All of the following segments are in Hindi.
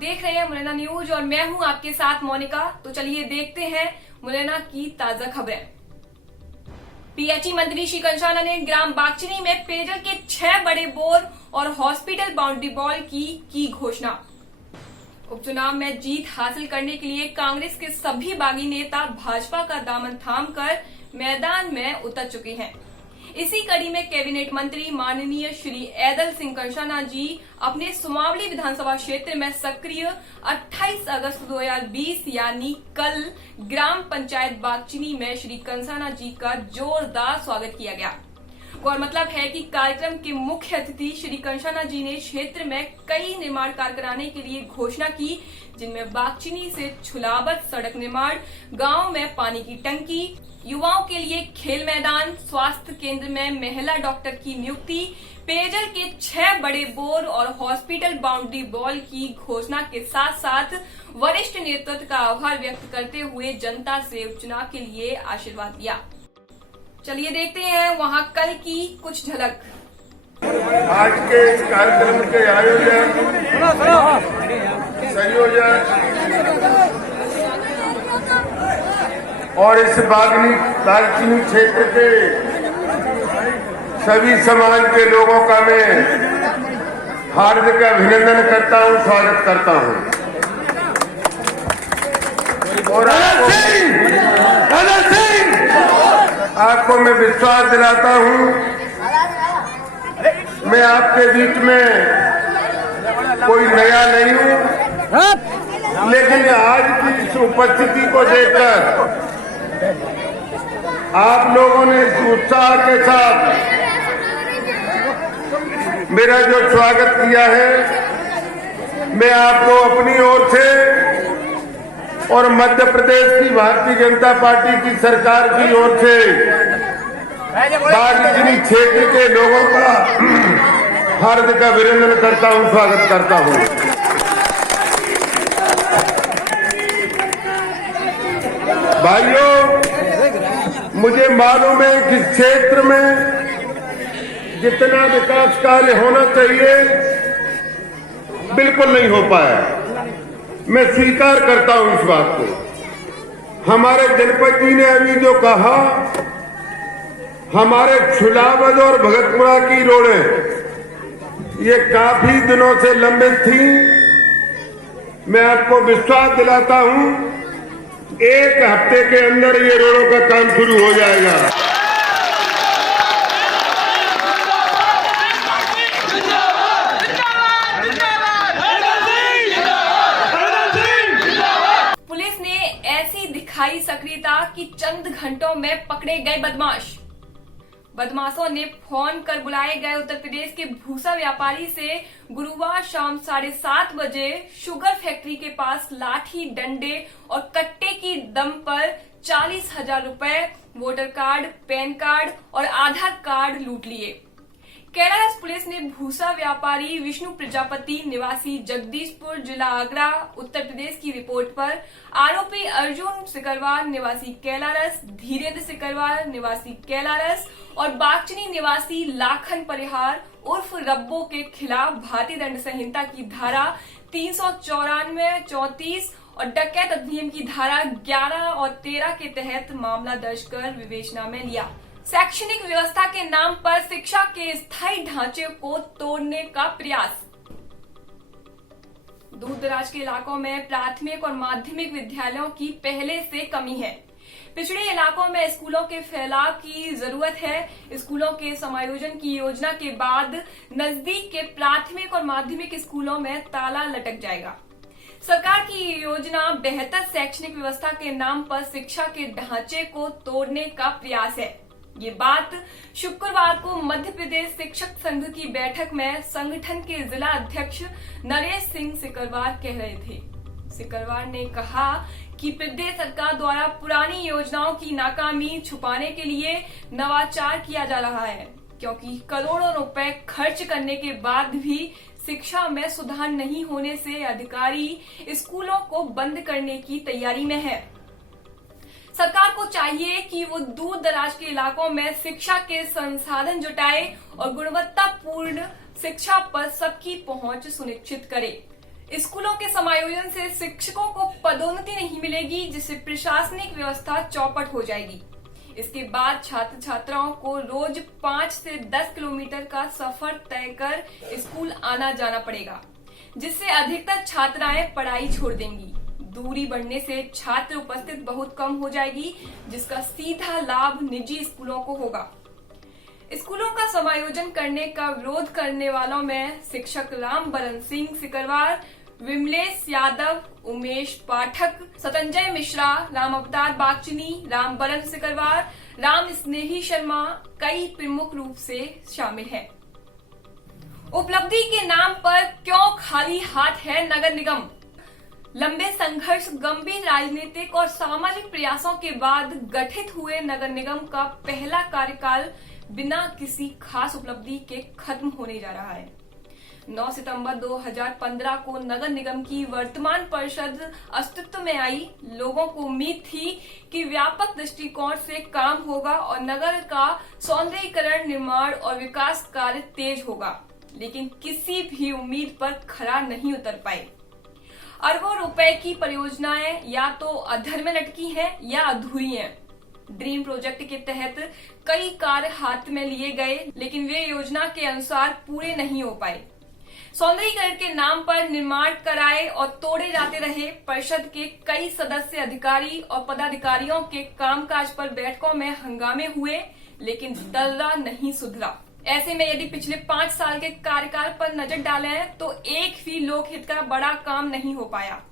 देख रहे हैं मुरैना न्यूज और मैं हूं आपके साथ मोनिका। तो चलिए देखते हैं मुरैना की ताजा खबरें। पीएचई मंत्री श्री कंषाना ने ग्राम बागचनी में पेयजल के 6 बड़े बोर और हॉस्पिटल बाउंड्री वॉल की घोषणा। उपचुनाव में जीत हासिल करने के लिए कांग्रेस के सभी बागी नेता भाजपा का दामन थामकर मैदान में उतर चुके हैं। इसी कड़ी में कैबिनेट मंत्री माननीय श्री ऐदल सिंह कंषाना जी अपने सुमावली विधानसभा क्षेत्र में सक्रिय 28 अगस्त 2020 यानी कल ग्राम पंचायत बागचनी में श्री कंषाना जी का जोरदार स्वागत किया गया। और मतलब है कि कार्यक्रम के मुख्य अतिथि श्री कंषाना जी ने क्षेत्र में कई निर्माण कार्य कराने के लिए घोषणा की, जिनमें बागचनी से छुलावत सड़क निर्माण, गांव में पानी की टंकी, युवाओं के लिए खेल मैदान, स्वास्थ्य केंद्र में महिला डॉक्टर की नियुक्ति, पेयजल के 6 बड़े बोर और हॉस्पिटल बाउंड्री वॉल की घोषणा के साथ साथ वरिष्ठ नेतृत्व का आभार व्यक्त करते हुए जनता से उपचुनाव के लिए आशीर्वाद दिया। चलिए देखते हैं वहां कल की कुछ झलक। आज के इस कार्यक्रम के आयोजक, संयोजक और इस बागचनी क्षेत्र के सभी समाज के लोगों का मैं हार्दिक अभिनंदन करता हूं, स्वागत करता हूं। और आपको मैं विश्वास दिलाता हूं, मैं आपके बीच में कोई नया नहीं हूं, लेकिन आज की इस उपस्थिति को देखकर आप लोगों ने इस उत्साह के साथ मेरा जो स्वागत किया है, मैं आपको अपनी ओर से और मध्य प्रदेश की भारतीय जनता पार्टी की सरकार की ओर से बागचनी क्षेत्र के लोगों का हार्दिक अभिनंदन करता हूं, स्वागत करता हूं। भाइयों, मुझे मालूम है कि क्षेत्र में जितना विकास कार्य होना चाहिए बिल्कुल नहीं हो पाया। मैं स्वीकार करता हूं इस बात को। हमारे जनपद जी ने अभी जो कहा, हमारे छुलावद और भगतपुरा की रोडें ये काफी दिनों से लंबित थी। मैं आपको विश्वास दिलाता हूं, 1 हफ्ते के अंदर ये रोडों का काम शुरू हो जाएगा। दिखाई सक्रियता की चंद घंटों में पकड़े गए बदमाशों ने फोन कर बुलाए गए उत्तर प्रदेश के भूसा व्यापारी से गुरुवार शाम 7:30 बजे शुगर फैक्ट्री के पास लाठी, डंडे और कट्टे की दम पर 40,000 रुपए, वोटर कार्ड, पैन कार्ड और आधार कार्ड लूट लिए। कैलाश पुलिस ने भूसा व्यापारी विष्णु प्रजापति निवासी जगदीशपुर, जिला आगरा, उत्तर प्रदेश की रिपोर्ट पर आरोपी अर्जुन सिकरवार निवासी कैलारस, धीरेन्द्र सिकरवार निवासी कैलारस और बागचनी निवासी लाखन परिहार उर्फ रब्बो के खिलाफ भारतीय दंड संहिता की धारा 394, 34 और डकैत अधिनियम की धारा 11 और 13 के तहत मामला दर्ज कर विवेचना में लिया। शैक्षणिक व्यवस्था के नाम पर शिक्षा के स्थायी ढांचे को तोड़ने का प्रयास। दूर दराज के इलाकों में प्राथमिक और माध्यमिक विद्यालयों की पहले से कमी है। पिछड़े इलाकों में स्कूलों के फैलाव की जरूरत है। स्कूलों के समायोजन की योजना के बाद नजदीक के प्राथमिक और माध्यमिक स्कूलों में ताला लटक जाएगा। सरकार की ये योजना बेहतर शैक्षणिक व्यवस्था के नाम पर शिक्षा के ढांचे को तोड़ने का प्रयास है। ये बात शुक्रवार को मध्य प्रदेश शिक्षक संघ की बैठक में संगठन के जिला अध्यक्ष नरेश सिंह सिकरवार कह रहे थे। सिकरवार ने कहा कि प्रदेश सरकार द्वारा पुरानी योजनाओं की नाकामी छुपाने के लिए नवाचार किया जा रहा है, क्योंकि करोड़ों रुपए खर्च करने के बाद भी शिक्षा में सुधार नहीं होने से अधिकारी स्कूलों को बंद करने की तैयारी में है। सरकार को चाहिए कि वो दूर दराज के इलाकों में शिक्षा के संसाधन जुटाए और गुणवत्तापूर्ण शिक्षा पर सबकी पहुंच सुनिश्चित करे। स्कूलों के समायोजन से शिक्षकों को पदोन्नति नहीं मिलेगी, जिससे प्रशासनिक व्यवस्था चौपट हो जाएगी। इसके बाद छात्र छात्राओं को रोज 5 से 10 किलोमीटर का सफर तय कर स्कूल आना जाना पड़ेगा, जिससे अधिकतर छात्राएं पढ़ाई छोड़ देंगी। दूरी बढ़ने से छात्र उपस्थित बहुत कम हो जाएगी, जिसका सीधा लाभ निजी स्कूलों को होगा। स्कूलों का समायोजन करने का विरोध करने वालों में शिक्षक राम बरन सिंह सिकरवार, विमलेश यादव, उमेश पाठक, सतंजय मिश्रा, राम अवतार बागचनी, राम बरन सिकरवार, राम स्नेही शर्मा कई प्रमुख रूप से शामिल हैं। उपलब्धि के नाम पर क्यों खाली हाथ है नगर निगम? लंबे संघर्ष, गंभीर राजनीतिक और सामाजिक प्रयासों के बाद गठित हुए नगर निगम का पहला कार्यकाल बिना किसी खास उपलब्धि के खत्म होने जा रहा है। 9 सितंबर 2015 को नगर निगम की वर्तमान परिषद अस्तित्व में आई। लोगों को उम्मीद थी कि व्यापक दृष्टिकोण से काम होगा और नगर का सौंदर्यीकरण, निर्माण और विकास कार्य तेज होगा, लेकिन किसी भी उम्मीद पर खरा नहीं उतर पाए। अरबों रुपए की परियोजनाएं या तो अधर में लटकी हैं या अधूरी हैं। ड्रीम प्रोजेक्ट के तहत कई कार्य हाथ में लिए गए, लेकिन वे योजना के अनुसार पूरे नहीं हो पाए। सौंदर्यीकरण के नाम पर निर्माण कराए और तोड़े जाते रहे। परिषद के कई सदस्य, अधिकारी और पदाधिकारियों के कामकाज पर बैठकों में हंगामे हुए, लेकिन दर्रा नहीं सुधरा। ऐसे में यदि पिछले 5 साल के कार्यकाल पर नजर डालें तो एक भी लोकहित का बड़ा काम नहीं हो पाया।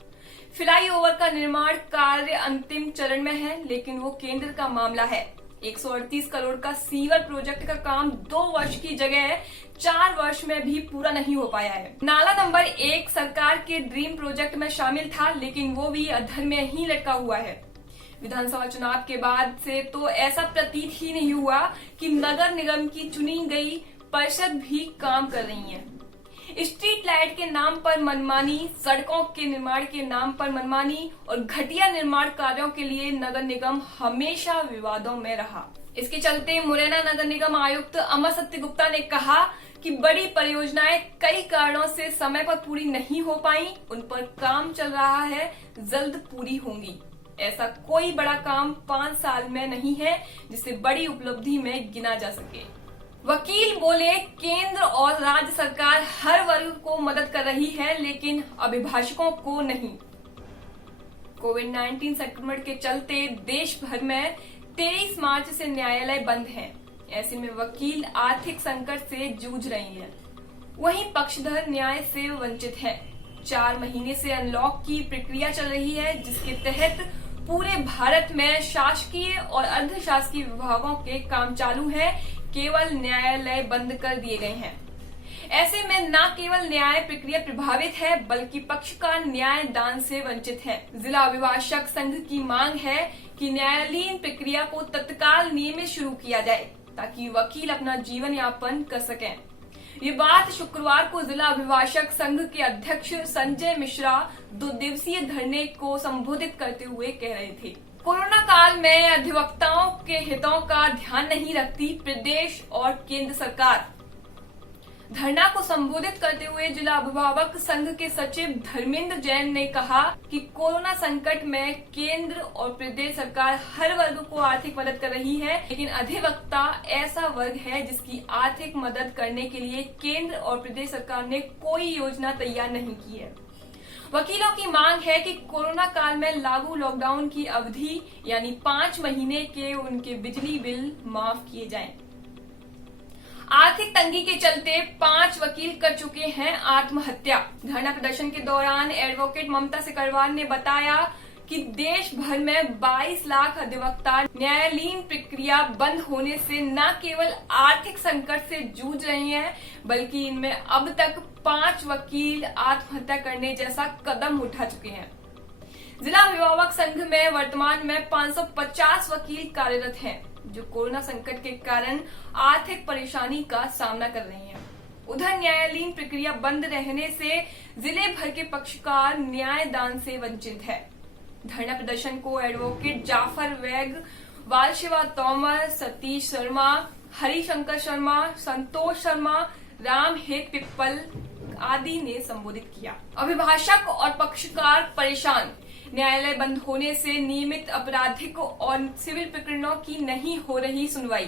फ्लाईओवर का निर्माण कार्य अंतिम चरण में है, लेकिन वो केंद्र का मामला है। 138 करोड़ का सीवर प्रोजेक्ट का काम 2 वर्ष की जगह 4 वर्ष में भी पूरा नहीं हो पाया है। नाला नंबर 1 सरकार के ड्रीम प्रोजेक्ट में शामिल था, लेकिन वो भी अधर में ही लटका हुआ है। विधानसभा चुनाव के बाद से तो ऐसा प्रतीत ही नहीं हुआ कि नगर निगम की चुनी गई परिषद भी काम कर रही है। स्ट्रीट लाइट के नाम पर मनमानी, सड़कों के निर्माण के नाम पर मनमानी और घटिया निर्माण कार्यों के लिए नगर निगम हमेशा विवादों में रहा। इसके चलते मुरैना नगर निगम आयुक्त अमर सत्य गुप्ता ने कहा कि बड़ी परियोजनाएं कई कारणों से समय पर पूरी नहीं हो पाई, उन पर काम चल रहा है, जल्द पूरी होंगी। ऐसा कोई बड़ा काम 5 साल में नहीं है जिसे बड़ी उपलब्धि में गिना जा सके। वकील बोले, केंद्र और राज्य सरकार हर वर्ग को मदद कर रही है, लेकिन अभिभाषकों को नहीं। कोविड-19 संक्रमण के चलते देश भर में 23 मार्च से न्यायालय बंद हैं। ऐसे में वकील आर्थिक संकट से जूझ रहे हैं, वहीं पक्षधर न्याय से वंचित है। 4 महीने से अनलॉक की प्रक्रिया चल रही है, जिसके तहत पूरे भारत में शासकीय और अर्धशासकीय विभागों के काम चालू है, केवल न्यायालय बंद कर दिए गए हैं। ऐसे में न केवल न्याय प्रक्रिया प्रभावित है, बल्कि पक्षकार न्याय दान से वंचित है। जिला अभिभाषक संघ की मांग है कि न्यायालयीन प्रक्रिया को तत्काल नियमित शुरू किया जाए, ताकि वकील अपना जीवन यापन कर सकें। ये बात शुक्रवार को जिला अभिभाषक संघ के अध्यक्ष संजय मिश्रा 2 दिवसीय धरने को संबोधित करते हुए कह रहे थे। कोरोना काल में अधिवक्ताओं के हितों का ध्यान नहीं रखती प्रदेश और केंद्र सरकार। धरना को संबोधित करते हुए जिला अभिभावक संघ के सचिव धर्मेंद्र जैन ने कहा कि कोरोना संकट में केंद्र और प्रदेश सरकार हर वर्ग को आर्थिक मदद कर रही है, लेकिन अधिवक्ता ऐसा वर्ग है जिसकी आर्थिक मदद करने के लिए केंद्र और प्रदेश सरकार ने कोई योजना तैयार नहीं की है। वकीलों की मांग है कि कोरोना काल में लागू लॉकडाउन की अवधि यानी 5 महीने के उनके बिजली बिल माफ किए जाएं। आर्थिक तंगी के चलते 5 वकील कर चुके हैं आत्महत्या। धरना प्रदर्शन के दौरान एडवोकेट ममता सिकरवार ने बताया कि देश भर में 22 लाख अधिवक्ता न्यायालयीन प्रक्रिया बंद होने से न केवल आर्थिक संकट से जूझ रहे हैं, बल्कि इनमें अब तक 5 वकील आत्महत्या करने जैसा कदम उठा चुके हैं। जिला अभिभावक संघ में वर्तमान में 550 वकील कार्यरत हैं, जो कोरोना संकट के कारण आर्थिक परेशानी का सामना कर रहे हैं। उधर न्यायालयीन प्रक्रिया बंद रहने से जिले भर के पक्षकार न्याय दान से वंचित है। धरना प्रदर्शन को एडवोकेट जाफर वैग, वालशिवा तोमर, सतीश शर्मा, हरिशंकर शर्मा, संतोष शर्मा, राम हेत पिप्पल, आदि ने संबोधित किया। अभिभाषक और पक्षकार परेशान, न्यायालय बंद होने से नियमित आपराधिक और सिविल प्रकरणों की नहीं हो रही सुनवाई,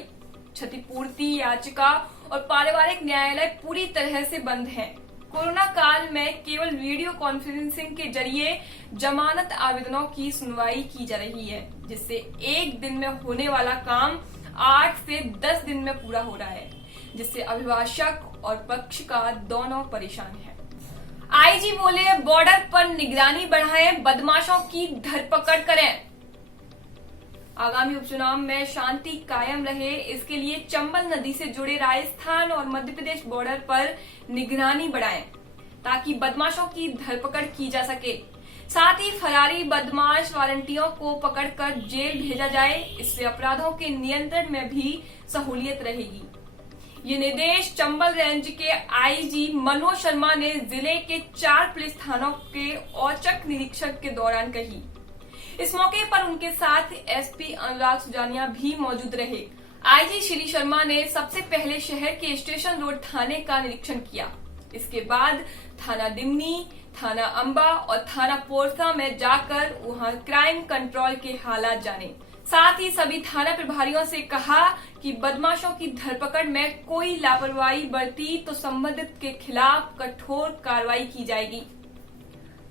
क्षतिपूर्ति याचिका और पारिवारिक न्यायालय पूरी तरह से बंद हैं। कोरोना काल में केवल वीडियो कॉन्फ्रेंसिंग के जरिए जमानत आवेदनों की सुनवाई की जा रही है, जिससे एक दिन में होने वाला काम 8 से 10 दिन में पूरा हो रहा है, जिससे अभिभाषक और पक्षकार दोनों परेशान हैं। आईजी बोले, बॉर्डर पर निगरानी बढ़ाएं, बदमाशों की धरपकड़ करें। आगामी उपचुनाव में शांति कायम रहे, इसके लिए चंबल नदी से जुड़े राजस्थान और मध्य प्रदेश बॉर्डर पर निगरानी बढ़ाएं, ताकि बदमाशों की धरपकड़ की जा सके। साथ ही फरारी बदमाश वारंटियों को पकड़कर जेल भेजा जाए, इससे अपराधों के नियंत्रण में भी सहूलियत रहेगी। ये निर्देश चंबल रेंज के आईजी मनोज शर्मा ने जिले के 4 पुलिस थानों के औचक निरीक्षण के दौरान कही। इस मौके पर उनके साथ एसपी अनुराग सुजानिया भी मौजूद रहे। आईजी श्री शर्मा ने सबसे पहले शहर के स्टेशन रोड थाने का निरीक्षण किया। इसके बाद थाना डिमनी, थाना अंबा और थाना पोरसा में जाकर वहां क्राइम कंट्रोल के हालात जाने। साथ ही सभी थाना प्रभारियों से कहा कि बदमाशों की धरपकड़ में कोई लापरवाही बरती तो संबंधित के खिलाफ कठोर कार्रवाई की जाएगी।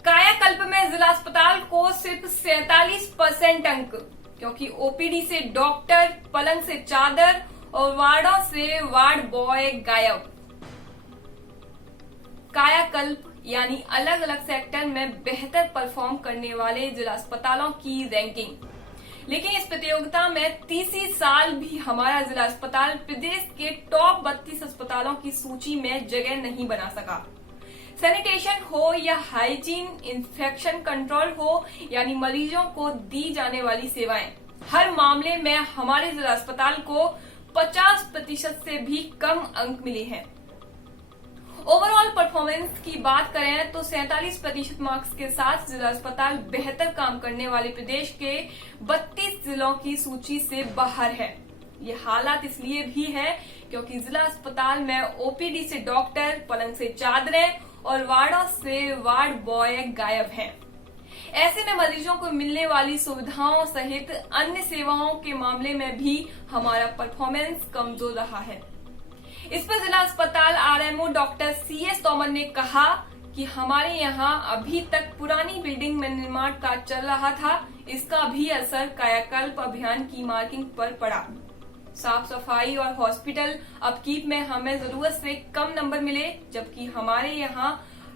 कायाकल्प में जिला अस्पताल को सिर्फ 47% अंक, क्योंकि ओपीडी से डॉक्टर, पलंग से चादर और वार्डों से वार्ड बॉय गायब। कायाकल्प यानी अलग अलग सेक्टर में बेहतर परफॉर्म करने वाले जिला अस्पतालों की रैंकिंग। लेकिन इस प्रतियोगिता में तीसरी साल भी हमारा जिला अस्पताल प्रदेश के टॉप 32 अस्पतालों की सूची में जगह नहीं बना सका। सैनिटेशन हो या हाइजीन, इंफेक्शन कंट्रोल हो यानी मरीजों को दी जाने वाली सेवाएं, हर मामले में हमारे जिला अस्पताल को 50% से भी कम अंक मिले हैं। ओवरऑल परफॉर्मेंस की बात करें तो 47% मार्क्स के साथ जिला अस्पताल बेहतर काम करने वाले प्रदेश के 32 जिलों की सूची से बाहर है। ये हालात इसलिए भी है क्योंकि जिला अस्पताल में ओपीडी से डॉक्टर, पलंग से चादरें और वार्डों से वार्ड बॉय गायब हैं। ऐसे में मरीजों को मिलने वाली सुविधाओं सहित अन्य सेवाओं के मामले में भी हमारा परफॉर्मेंस कमजोर रहा है। इस पर जिला अस्पताल आरएमओ डॉक्टर सीएस तोमर ने कहा कि हमारे यहाँ अभी तक पुरानी बिल्डिंग में निर्माण कार्य चल रहा था, इसका भी असर कायाकल्प अभियान की मार्किंग पर पड़ा। साफ सफाई और हॉस्पिटल अपकीप में हमें जरूरत से कम नंबर मिले, जबकि हमारे यहाँ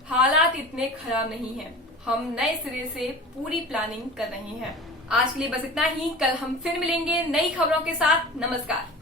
हालात इतने खराब नहीं हैं। हम नए सिरे से पूरी प्लानिंग कर रहे हैं। आज के लिए बस इतना ही। कल हम फिर मिलेंगे नई खबरों के साथ। नमस्कार।